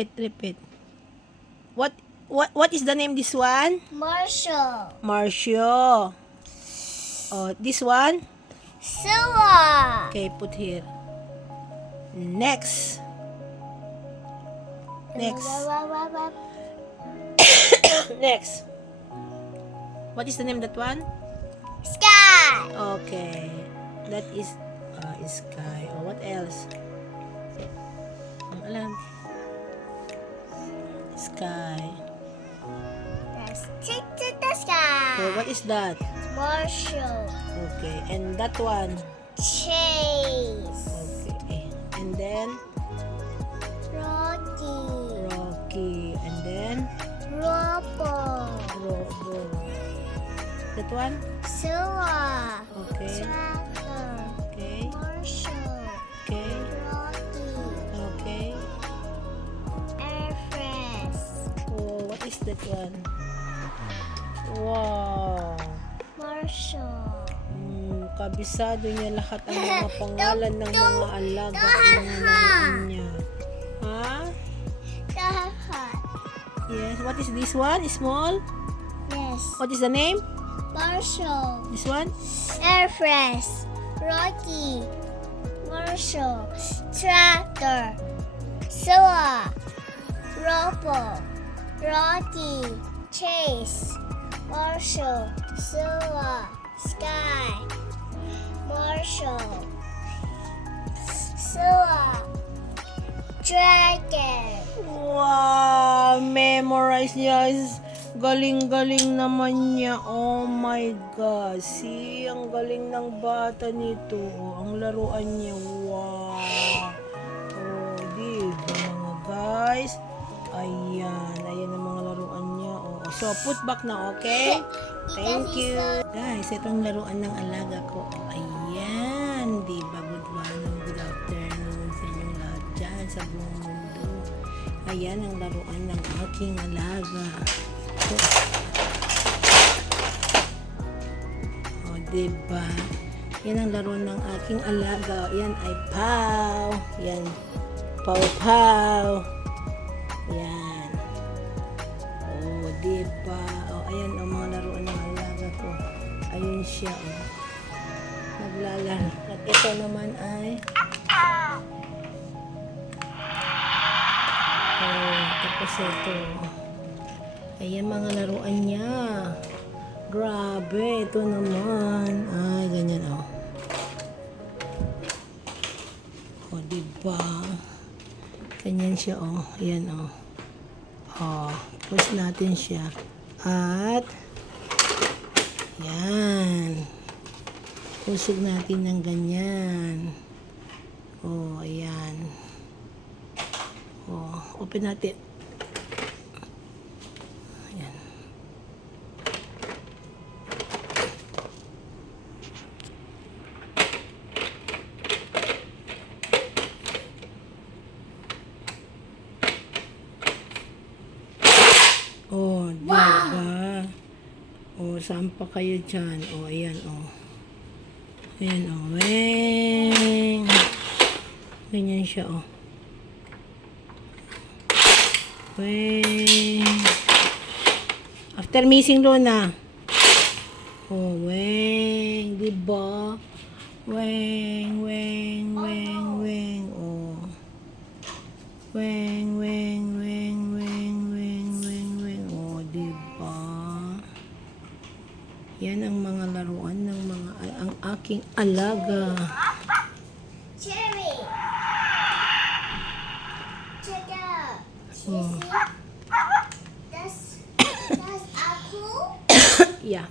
Repeat, repeat. What what what is the name this one? Marshall. Marcio. Oh, this one? Silla. Okay, put here. Next. Next. Next. What is the name that one? Sky. Okay. That is uh, is sky. Oh, what else? Ang alam. Sky. Let's take to the sky. So, what is that? Marshall. Okay. And that one? Chase. Okay. And then, Rocky. Rocky. And then, Robo. Robo. That one? Silla. Okay. Tractor. That one? Wow. Marshall. Hmm, kabisado niya lahat ang mga pangalan ng mga alaga mga laruan niya. Ha? Dahat. Yes. What is this one? Small? Yes. What is the name? Marshall. This one? Air Force. Rocky. Marshall. Tractor. Silla. Robo. Rocky. Chase. Marshall. Silla. Sky. Marshall. Silla. Dragon. Wow! Memorize niya. Galing-galing naman niya. Oh my God. See, ang galing ng bata nito. Oh, ang laruan niya. Wow! Oh, di ba mga guys? Ayan. So, put back na, okay? Thank you. Guys, itong laruan ng alaga ko. Ayan. Di ba? Good morning, good afternoon sa inyong lahat dyan sa buong mundo. Ayan ang laruan ng aking alaga. So, oh, diba? Yan ang laruan ng aking alaga. Yan ay pow. Yan. Pow pow. Yan. Oh, diba? Oh, ayan ang mga laruan ng alaga ko. Ayun siya, oh. Naglalaro. At ito naman ay Oh, tapos ito. Ayan mga laruan niya. Grabe, ito naman. Ay, ganyan oh. Oh, diba? Ganyan siya oh. Ayan oh. Oh, push natin siya. At, yan. Pusog natin ng ganyan. Oh, ayan. Oh, open natin. Ayan. Oh, diba? Oh, saan pa kayo dyan? Oh, ayan, oh. Ayan, oh. Weng. Ganyan siya, oh. Weng. After missing Luna. Oh, weng. Diba? Weng, weng, weng. Aking alaga. Cherry. Check out. Oh. You? That's that's apple. Yeah.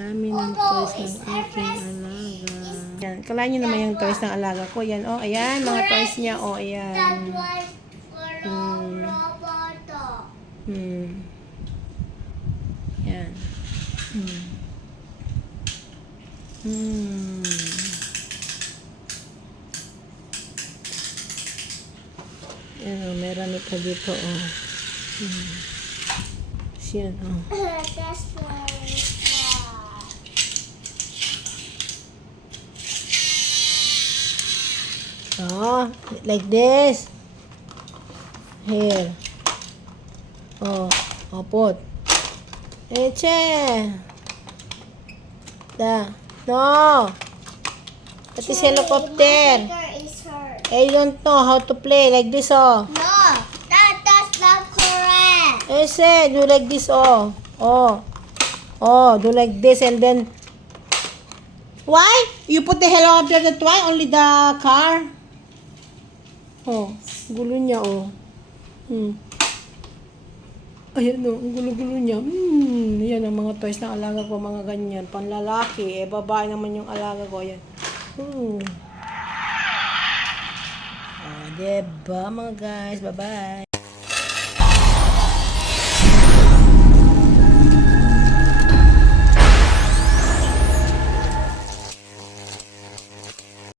Dami ng Although toys ng aking alaga. Yan. Kalahin nyo naman yung toys ng alaga ko. Yan, oh. Ayan, mga toys niya. Oh, ayan. Hmm. Hmm. Yan. Hmm. Hmm. Yan, oh. Meron pa dito, oh. Hmm. Yan, oh. That's very Oh, like this. Here. Oh, put. Eche. Da. No. That is helicopter. Is. I don't know how to play like this, oh. No, that that's not correct. Ese, do like this, oh. Oh. Oh, do like this and then... Why? You put the helicopter that why? Only the car? Oh, gulo niya, oh. Hmm. Ayan, oh, ang gulo-gulo niya. Hmm, yan ang mga toys na alaga ko, mga ganyan. Panlalaki, eh, babae naman yung alaga ko, yan. Hmm. Ah, diba, mga guys? Bye-bye.